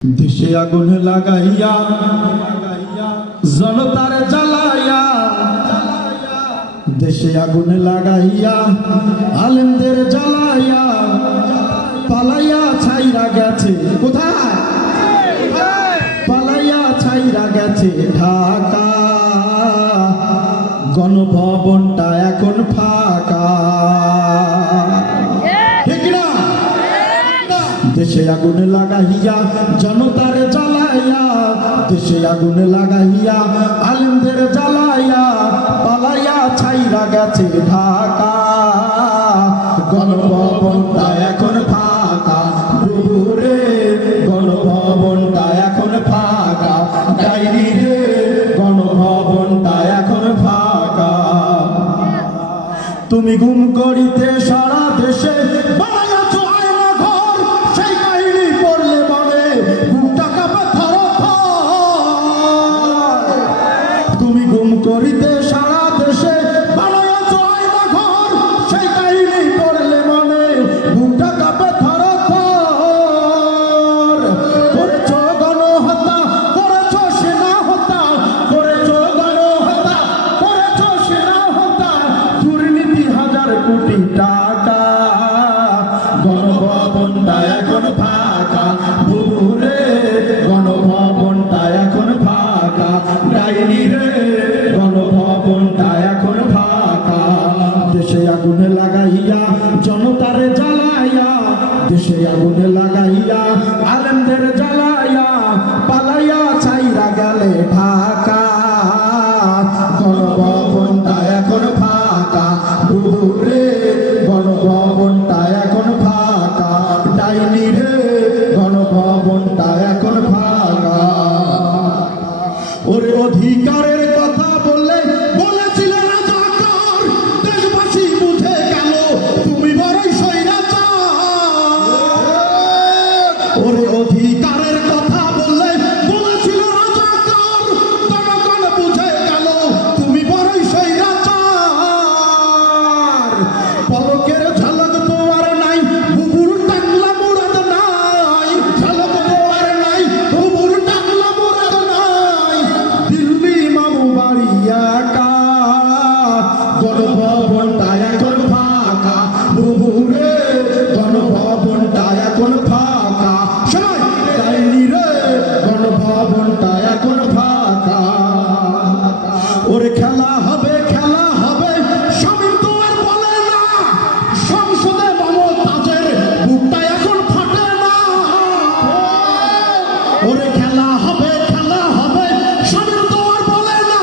দেশে আগুন লাগাইয়া জনতার জ্বালাইয়া, দেশে আগুন লাগাইয়া আলেমদের জ্বালাইয়া, পালাইয়া ছাইরা গেছে কোথায়? পালাইয়া ছাইরা গেছে ঢাকা, গণভবনটা এখন ফাঁকা। দেশে আগুন লাগাইয়া জনতার জ্বালাইয়া, দেশে আগুন লাগাইয়া আলেমদের জ্বালাইয়া, পালাইয়া ছাইরা গেছে ঢাকা, গণভবনটা এখন ফাঁকা। রে গণভবনটা এখন ফাঁকা, ডাইরি রে গণভবনটা এখন ফাঁকা। তুমি গুম করিতে সারা দেশে করিতে সারা দেশে বানাইয়াছ আয়না ঘর, সেই কাহিনী পড়লে মনে বুকটা কাঁপে থরথর। করেছ গণহত্যা, করেছ সেনা হত্যা, করেছ গণহত্যা, করেছ সেনা হত্যা, দুর্নীতি হাজার কোটি টাকা, গণভবনটা এখন ফাঁকা। বুবুরে গণভবনটা এখন ফাঁকা, ডাইনি রে গণভবনটা এখন ফাঁকা। দেশে আগুন লাগাইয়া জনতারে জ্বালাইয়া, দেশে আগুন লাগাইয়া আলেমদের জ্বালাইয়া, পালাইয়া ছাইরা গেলে ঢাকা, গণভবনটা এখন ফাঁকা। বুবুরে গণভবনটা এখন ফাঁকা, ডাইনি রে গণভবনটা এখন ফাঁকা। ওরে অধিকারের কথা বললে বলেছিলেন রাজাকার, দেশবাসী বুঝে গেল তুমি বড়ই স্বৈরাচার। ওরে অধিকারের কথা বললে বলেছিল রাজাকার, জনগণ বুঝে গেল তুমি বড়ই স্বৈরাচার। পলকের ঝলক তো আর নাই, বুবুর টাকলা মুরাদ নাই, ঝলক তো আর নাই, বুবুর টাকলা মুরাদ নাই। দিল্লি মামু বাড়ি একা, গণভবনটা এখন ফাঁকা। বুবুরে গণভবনটা এখন ফাঁকা, সবাই ডাইনি রে গণভবনটা এখন ফাঁকা। ওরে খেলা হবে, খেলা হবে, স্বামীর তো আর বলে না, সংসদে মমতাজের বুকটা এখন ফাটে না। ওরে খেলা হবে, খেলা হবে, স্বামীর তো আর বলে না,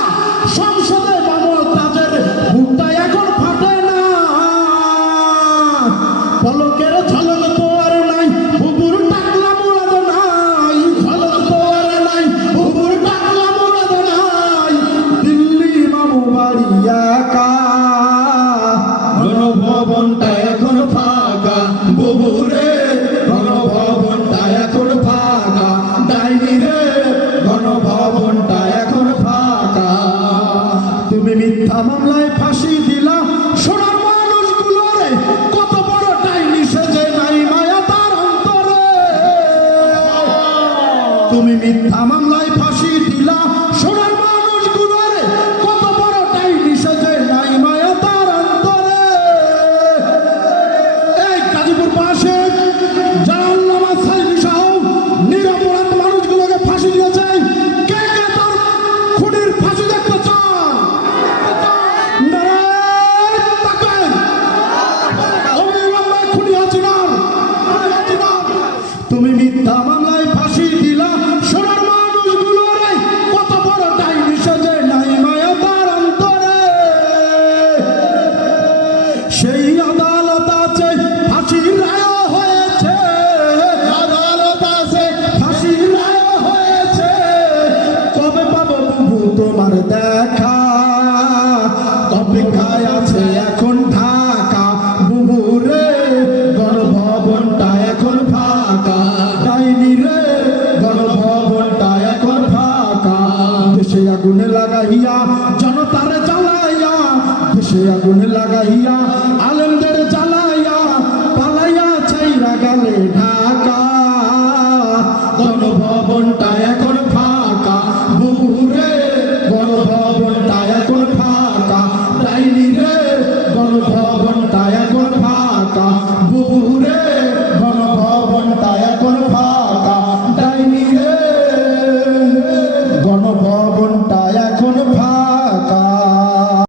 সংসদে মমতাজের বুকটা এখন ফাটে না। পলকের ঝলক তো আর নাই, বুবুর টাকলা মুরাদ নাই, ঝলক তো আর নাই, বুবুর টাকলা মুরাদ নাই। দিল্লি মামু বাড়ি একা, গণভবনটা এখন ফাঁকা। বুবুরে গণভবনটা এখন ফাঁকা, ডাইনি রে গণভবনটা এখন ফাঁকা। তুমি মিথ্যা মামলায় ফাঁসি দিলা সোনার মানুষগুলোরে, কত বড় ডাইনি সেজে নাই মায়া তার অন্তরে। তুমি মিথ্যা মামলায় ফাঁসি দিলা সোনার মানুষগুলোরে, কত বড় ডাইনি সেজে নাই মায়া তার অন্তরে। এই গাজীপুর পাশে জালাল্লামা সাইদি সহ নিরপরাধ মানুষগুলোকে ফাঁসি দিয়েছে, কে কে তার খুনির ফাঁসি দেখতে চান? নারায়ণ তাকবীর। অবিলম্বে খুনি হাসিনার। তুমি মিথ্যা মামলায় ফাঁসি দিলা সোনার মানুষগুলোরে, কত বড় ডাইনি সেজে নাই মায়া তার অন্তরে। সেই আদালত আছে, ফাঁসির রায় হয়েছে, আদালত আছে, ফাঁসির রায় হয়েছে। কবে পাবো বুবু তোমার দেখা, অপেক্ষায় আছে এখন ঢাকা। বুবুরে গণভবনটা এখন ফাঁকা, ডাইনি রে গণভবনটা এখন ফাঁকা। দেশে আগুন লাগাইয়া জনতারে জ্বালাইয়া, দেশে আগুন লাগাইয়া আলেমদের জ্বালাইয়া, পালাইয়া ছাইরা গেলে ঢাকা, গণভবন ভবনটা এখন